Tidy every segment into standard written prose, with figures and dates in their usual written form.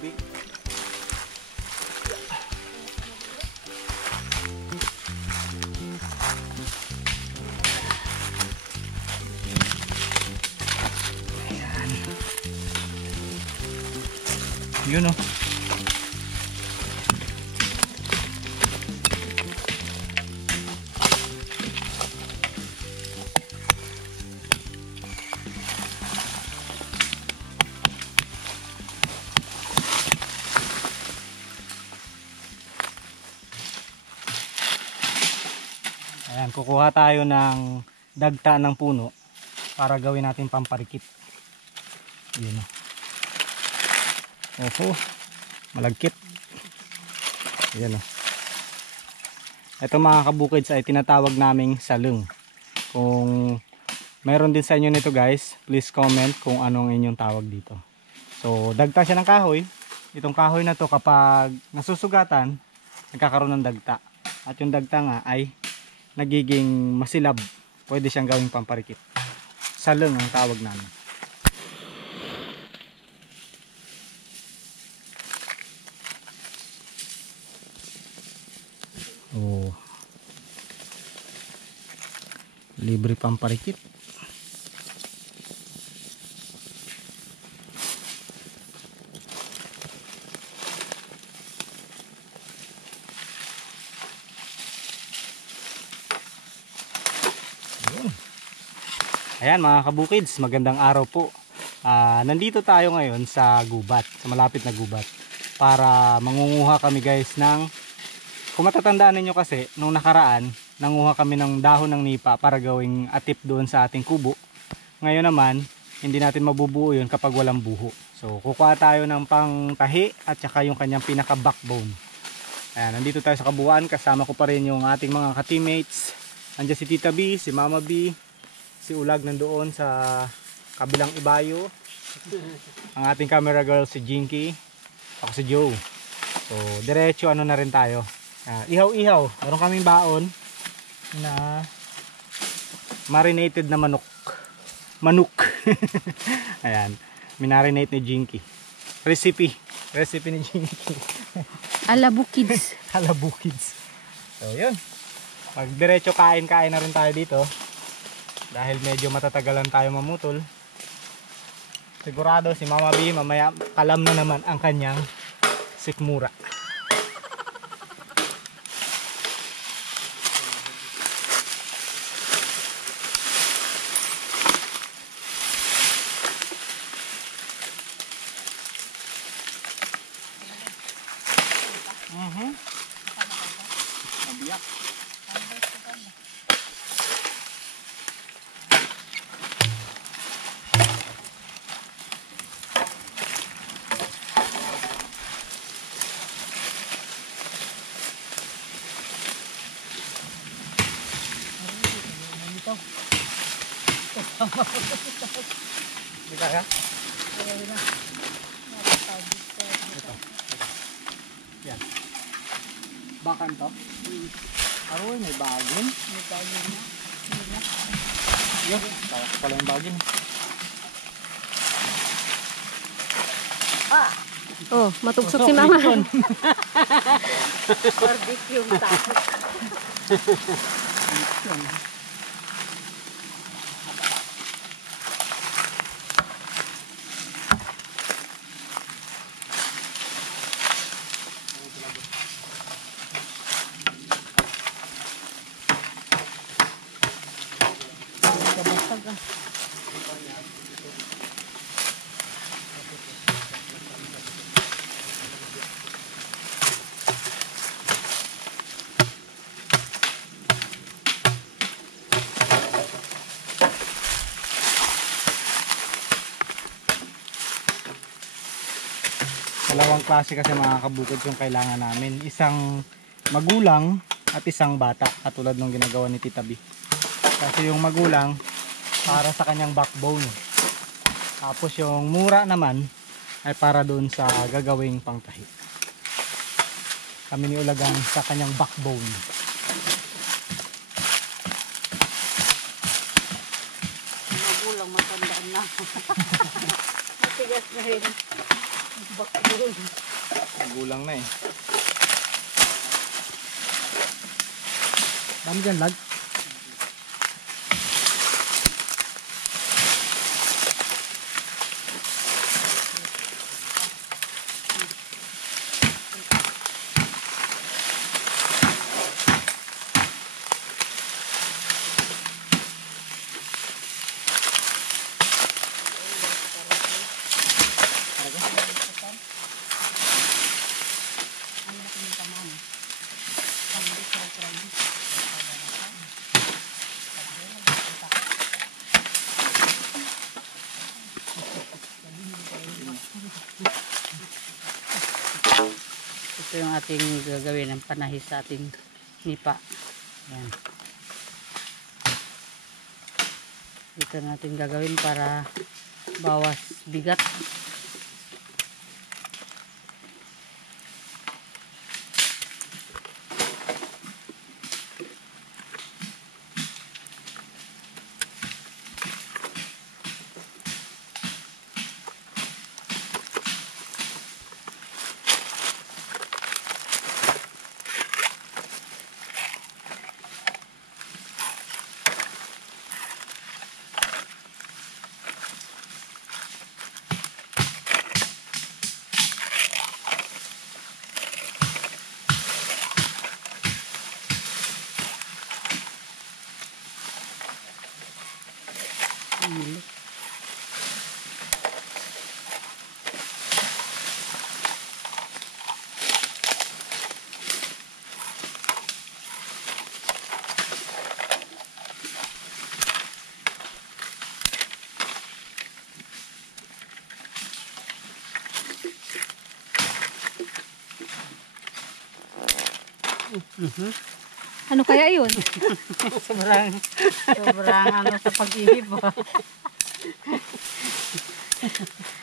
tubig. Ayan. Yun o. Ayan, kukuha tayo ng dagta ng puno para gawin natin pamparikit. Yun o. Oho, malagkit. Ayan o. Ito mga kabukids ay tinatawag naming saleng. Kung mayroon din sa inyo nito guys, please comment kung anong inyong tawag dito. So dagta siya ng kahoy. Itong kahoy na to kapag nasusugatan, nagkakaroon ng dagta. At yung dagta nga ay nagiging masilab. Pwede siyang gawing pamparikit. Saleng ang tawag namin. Oh. Libre pamparikit. Ayan mga kabukids, magandang araw po. Nandito tayo ngayon sa gubat, sa malapit na gubat, para mangunguha kami guys ng, kung matatandaan ninyo kasi, nung nakaraan, nanguha kami ng dahon ng nipa para gawing atip doon sa ating kubo. Ngayon naman, hindi natin mabubuo yun kapag walang buho. So kukuha tayo ng pangtahi at saka yung kanyang pinaka backbone. Ayan, nandito tayo sa kabuuan, kasama ko pa rin yung ating mga ka-teammates. Andiyan si Tita B, si Mama B, si Ulag nandoon sa kabilang ibayo, ang ating camera girl si Jinky, ako si Joe. So diretso ano na rin tayo, ihaw-ihaw. Meron kaming baon na marinated na manok. Ayan, minarinate ni Jinky. Recipe ni Jinky. Alabukids. Alabukids. So yun, pag diretso kain na rin tayo dito. Dahil medyo matatagalan tayo mamutol. Sigurado si Mama B mamaya kalam na naman ang kanyang sikmura. Mabiyak. Hindi kaya? Ito. Yan. Bakan to? Aroy, may bagin. May bagin na. Yun, kaya pala yung bagin. Oh, matugsok si Mama. Barbecue yung tayo. Dalawang klase kasi mga kabukid yung kailangan namin. Isang magulang at isang bata, katulad nung ginagawa ni Tita B. Kasi yung magulang para sa kanyang backbone. Tapos yung mura naman ay para doon sa gagawing pangtahi. Kami ni Ulagang sa kanyang backbone. Magulang, matandaan na. Matigas na rin. Gulang na eh. Dami dyan lag. Ito yung ating gagawin ng panahis sa ating nipa. Ayan. Ito natin gagawin para bawas bigat. Ano kaya yun? sobrang ano sa pag-ihip.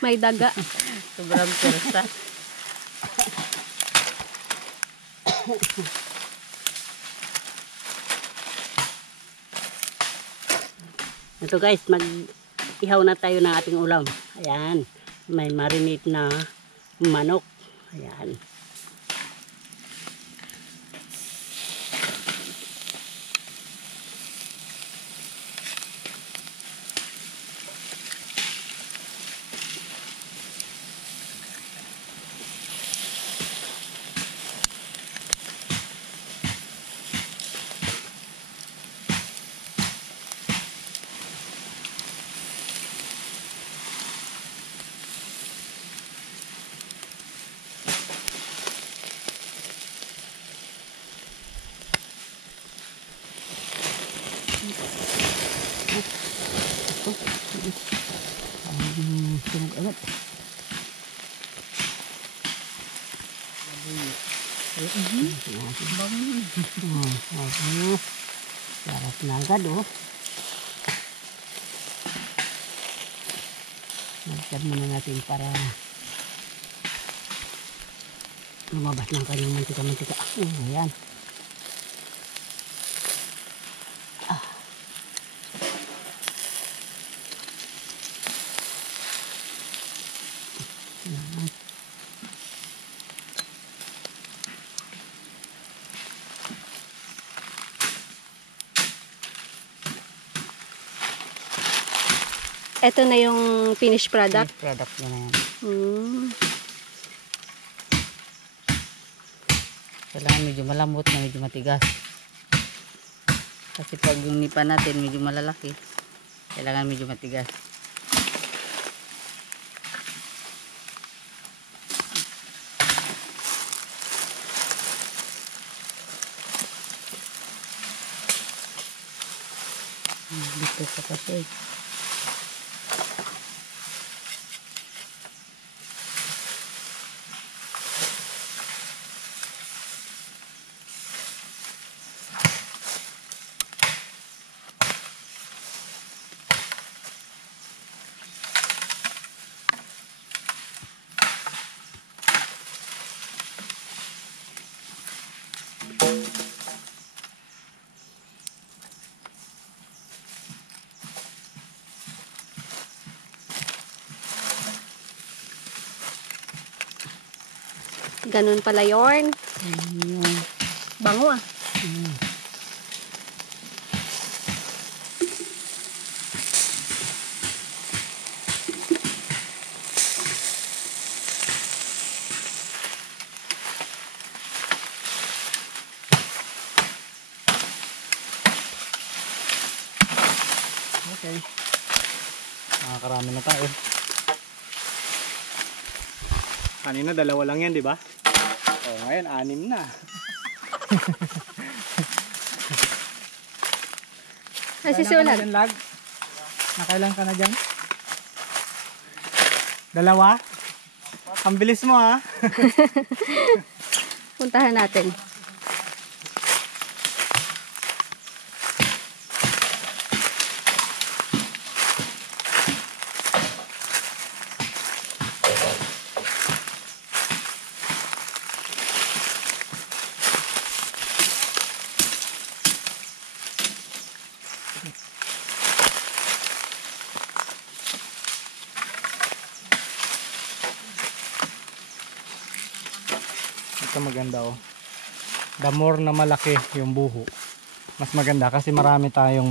May daga. Sobrang persa. Ito guys, mag-ihaw na tayo ng ating ulam. Ayan, may marinate na manok. Ayan. Sunog agad. Sarap na agad oh. Nagtad muna natin para lumabas ng kanyang mantika-mantika. Ayan. Ito na yung finished product. Product na yan. Kailangan medyo malambot na medyo matigas. Kasi pag yung nipa natin medyo malalaki, kailangan medyo matigas. Dito sa kasi. Ganun pala yorn. Ayun. Bango ah. Okay. Nakakarami na tayo. Kanina dalawa lang yan, di ba? O, ngayon 6 na. Ay, si Sulag. Lag? Nakailan ka na dyan? Dalawa? Ang bilis mo ha. Puntahan natin. Ito maganda oh. The more na malaki yung buho, mas maganda kasi marami tayong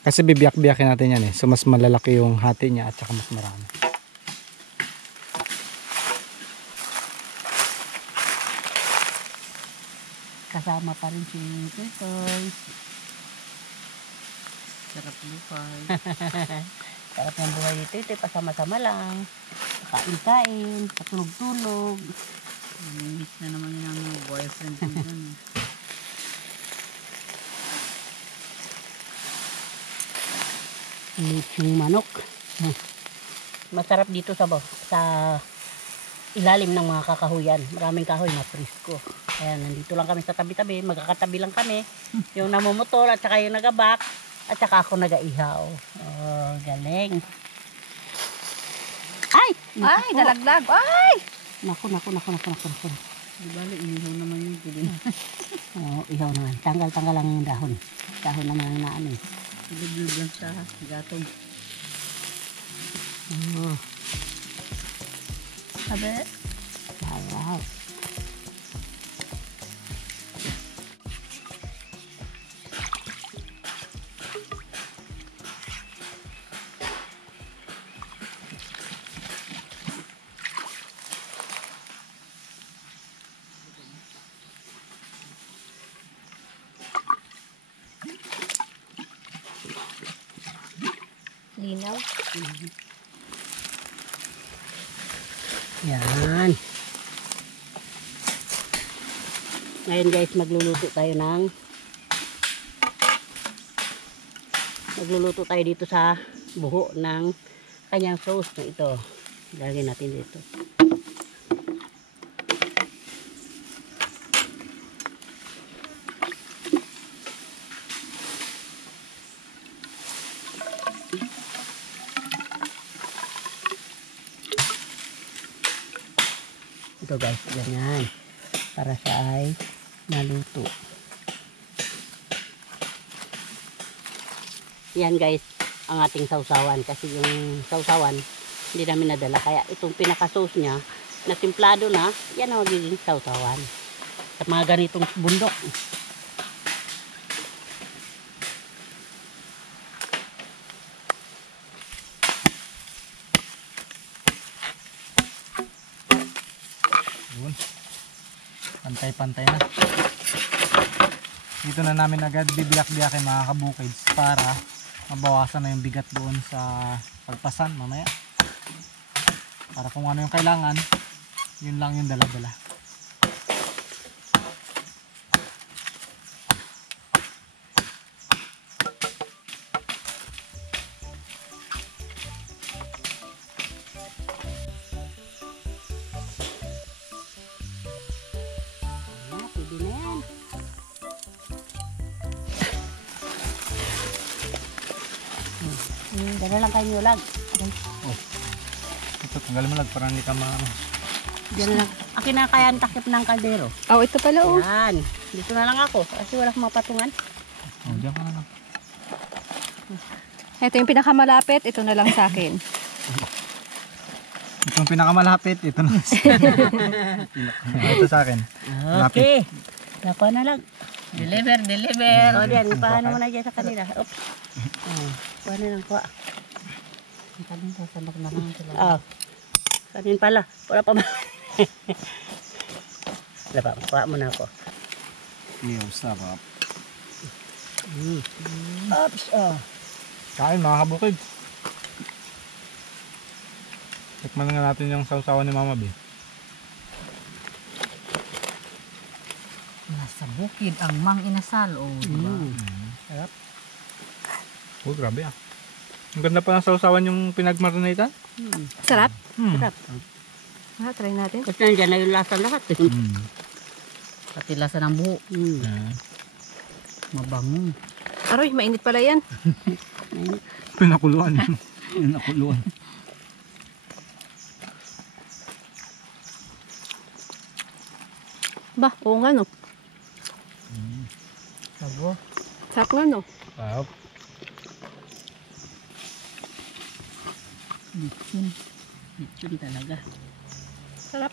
kasi bibiyak-biyakin natin yan eh. So mas malalaki yung hati niya at saka mas marami. Kasama pa rin si Toy. Sarap buhay. Sarap ng buhay dito. Ito pasama-sama lang. Kain-kain, patulog-tulog. Miss na naman yung mga boyfriend ko dyan. Yung manok. Masarap dito sa ilalim ng mga kakahuyan. Maraming kahoy na presko. Ayan, nandito lang kami sa tabi-tabi. Magkakatabi lang kami. Yung namumutol at saka yung nagabak. At saka ako nagaihaw. Oh, galing. Ay! Ay, nalaglag. Ay! Naku. Di bali, inihaw naman yung gulin. Oo, ihaw naman. Tanggal-tanggal lang yung dahon. Dahon naman ang naan eh. Ilaglag lang sa gatong. Sabi. Wow. Linaw. Yan. Ngayon guys, magluluto tayo dito sa buho ng kanyang sauce na ito. Lagyan natin dito. Ito guys, ganyan. Para siya ay maluto. Yan guys, ang ating sausawan. Kasi yung sausawan, hindi namin nadala. Kaya itong pinaka-sauce niya, na timplado na, yan ang magiging sausawan. Sa mga ganitong bundok. Pantay-pantay na. Dito na namin agad bibiyak-biyakin mga kabukids para mabawasan na yung bigat doon sa pagpasan mamaya. Para kung ano yung kailangan, yun lang yung dala-dala. Pwede na yan. Dala lang kayo niulag. Okay. Oh. Ito, tanggalin mo lang para hindi ka Diyan lang. Akin na kaya ang takip ng kaldero. Oh, ito pala oh. Yan. Dito na lang ako. Kasi wala akong mapatungan. Oh, diyan ka na lang. Ito yung pinakamalapit. Ito na lang sa akin. Itong pinakamalapit, ito na. Ito sa akin. Okay. Nakuha na lang. Deliver, deliver. O diyan, paano mo na dyan sa kanila. Oops. Kuha na lang, kuha. Kanin sasamak na lang sila. Kanin pala. Wala pa ba? Wala pa, kuha mo na ako. Iyo, sarap. Oops, Kain mga kabukid. Tikman nga natin yung sausawan ni Mama B. Nasa bukid ang mang inasal. Oh, diba? Sarap. Oh, grabe ah. Ang ganda pa ng sausawan yung pinagmarinatan. Sarap. Sarap. Try natin. Kasi nandiyan na yung lasa lahat. Pati lasa ng buho. Mabango. Aroy, mainit pala yan. Pinakuluan. Pinakuluan. Ba, oo nga no. Sabo. Sarap nga no. Sarap. Lechon. Lechon talaga. Sarap.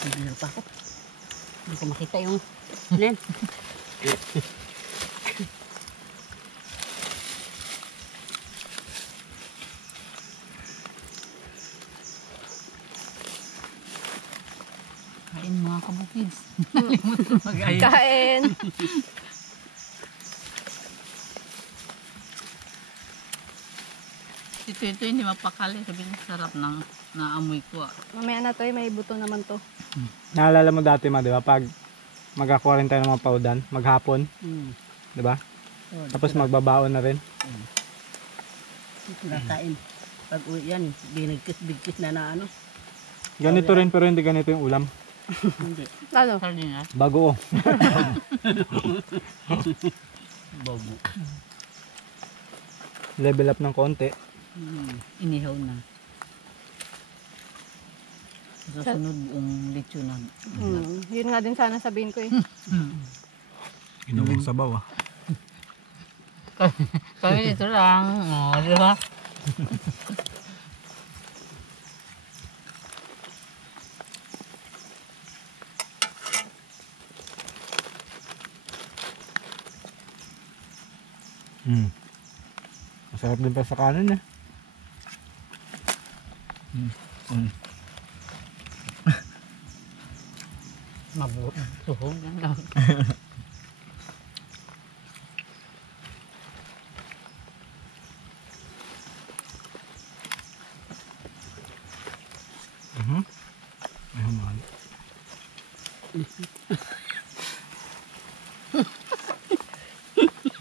Hindi pa ako. Hindi ko makita yung nen. Kain mga kabukids. Kain. Ito hindi mapakali. Sabi niya sarap ng naamoy ko. Mamaya na to, may buto naman to. Naalala mo dati ma, di ba? Pag mag-aquarin tayo ng mga paudan, maghapon, di ba? Tapos magbabaon na rin. Nakain. Pag uwi yan, binigkis-bigkis na ano. Ganito rin pero hindi ganito yung ulam. Hindi. Ano? Sardinas. Bago oh. Bobo. Level up ng konti. Inihaw na. Susunod buong lechonan. Yun nga din sana sabihin ko eh. Ginawang sabaw ah. Kami ito lang. Oh, di ba? Masarap din pa sa kanin eh. Suhog lang. Ay, mahal.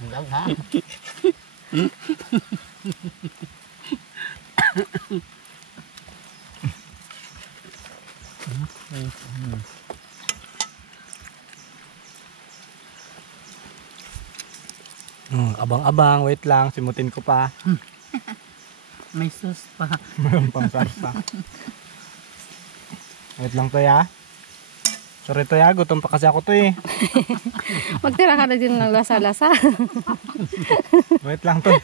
Lang ha. Abang-abang, wait lang, simutin ko pa. May sauce pa. Mayroon pang sarsa. Wait lang to ya. Sorry to ya, gutom pa kasi ako to eh. Magtira ka na din ng lasa-lasa. Wait lang to.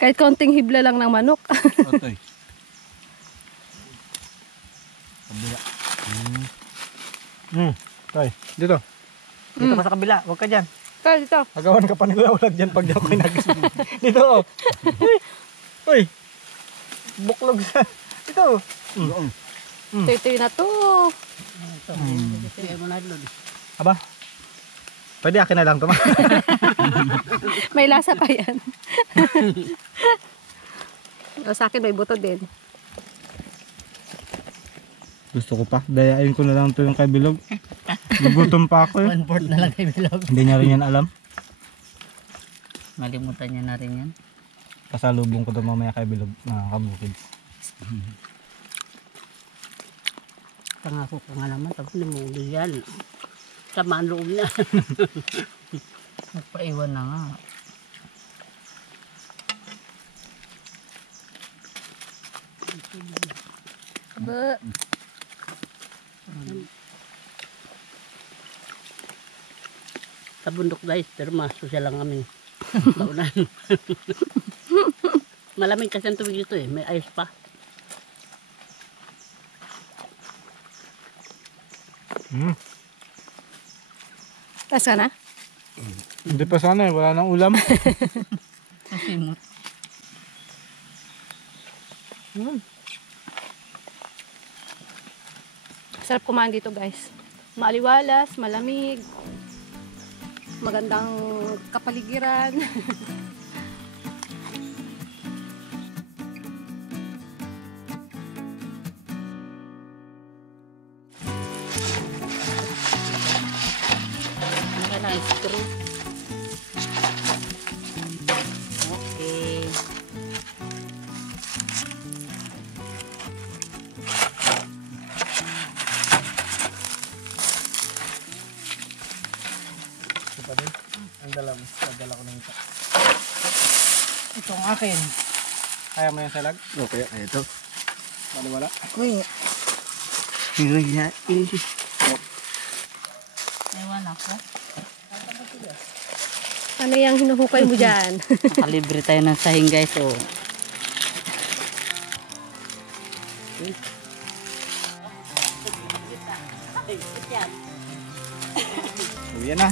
Kahit konting hibla lang ng manok. Otoy. Kabila. Toy, dito. Dito ka sa kabila, huwag ka dyan. Kaya dito. Agawan ka pa nila ulag dyan pag di ako kinagis. Dito oh. Uy. Buklog sa. Dito. Ito na to. Kaya mo na doon. Aba. Pwede akin na lang to ma. May lasa pa yan. O, sa akin may buto din. Gusto ko pa. Dayain ko na lang to yung kay Bilog. Gugutom pa ako eh. 1/4 na lang kay Bilog. Hindi niya rin yan alam. Malimutan niya na rin yan. Pasalubong ko to mamaya kay Bilog. Mga kabukids. Pangako ko nga naman, pag namuli yan. Sama ang loob na. Nagpaiwan na nga. sa bundok guys, pero masosya lang kami. Baunan. Malamig kasi ang tubig dito eh, may ice pa. Tas ka na? Hindi pa sana eh, wala nang ulam. Masimot. Sarap kumain dito guys. Maaliwalas, malamig. Magandang kapaligiran. Kailangan screw. Okay. Ang dala ko ng isa. Ito ang akin. Kaya mo yan salag? Okay, ito. Maliwala. Ewan ako. Ano yung hinuhukay mo dyan? Nakalibre tayo ng sahing guys. Oh. So yan na.